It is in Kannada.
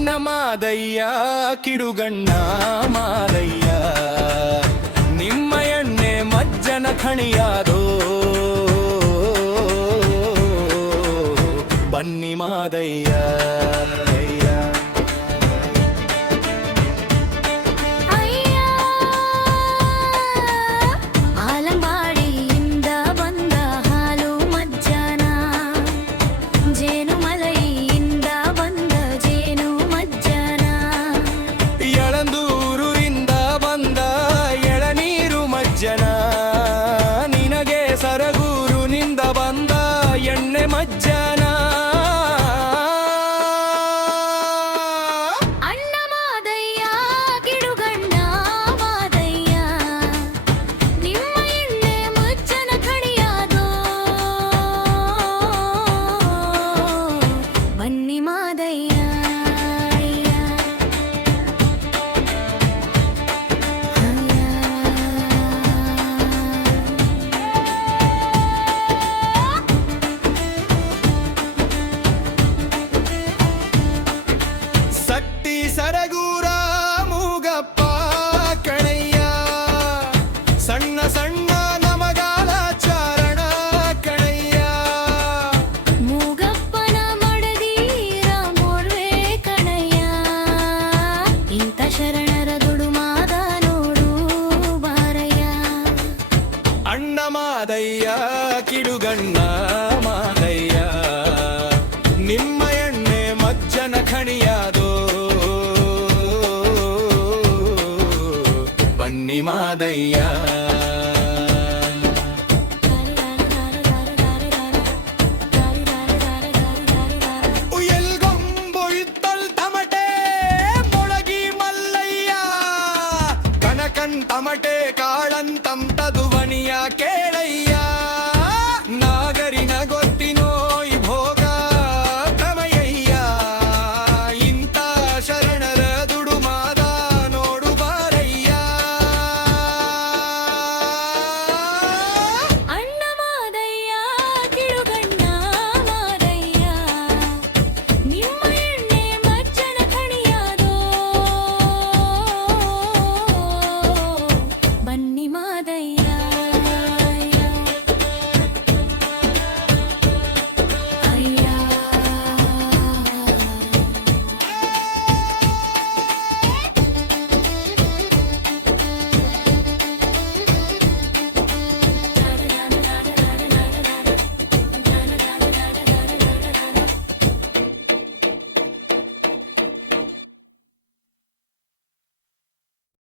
ಮಾದಯ್ಯ ಕಿಡುಗಣ್ಣ ಮಾದಯ್ಯ ನಿಮ್ಮ ಎಣ್ಣೆ ಮಜ್ಜನ ಖಣಿಯಾದೋ ಬನ್ನಿ ಮಾದಯ್ಯ ಸರಗೂರುನಿಂದ ಬಂದ ಎಣ್ಣೆ ಮಜ್ಜನ ಅಣ್ಣ ಮಾದಯ್ಯ ಕಿಡುಗಣ್ಣ ಮಾದಯ್ಯ ನಿಮ್ಮ ಎಣ್ಣೆ ಮಜ್ಜನ ಖಣಿಯಾದೋ ಬನ್ನಿ ಮಾದಯ್ಯ ಸರಗೂರ ಮೂಗಪ್ಪ ಕಣಯ್ಯ ಸಣ್ಣ ಸಣ್ಣ ನಮಗಾಲ ಚಾರಣ ಕಣಯ್ಯ ಮೂಗಪ್ಪನ ಮಡದೀರ ಮೋರ್ವೆ ಕಣಯ್ಯ ಇಂಥ ಶರಣರ ದುಡುಮಾದ ನೋಡು ಬಾರಯ್ಯ ಅಣ್ಣ ಮಾದಯ್ಯ ಕಿಡುಗಣ್ಣ ಮಾದಯ್ಯ ನಿಮ್ಮ ಎಣ್ಣೆ ಮಜ್ಜನ ಖಣಿಯಾದೋ ಬನ್ನಿ ಮಾದಯ್ಯ ಉಯಲ್ಗೊಂಬೊಯ್ತಲ್ ತಮಟೆ ಮೊಳಗಿ ಮಲ್ಲಯ್ಯ ಕನಕನ್ ತಮಟೆ ಕಾಳಂತಂ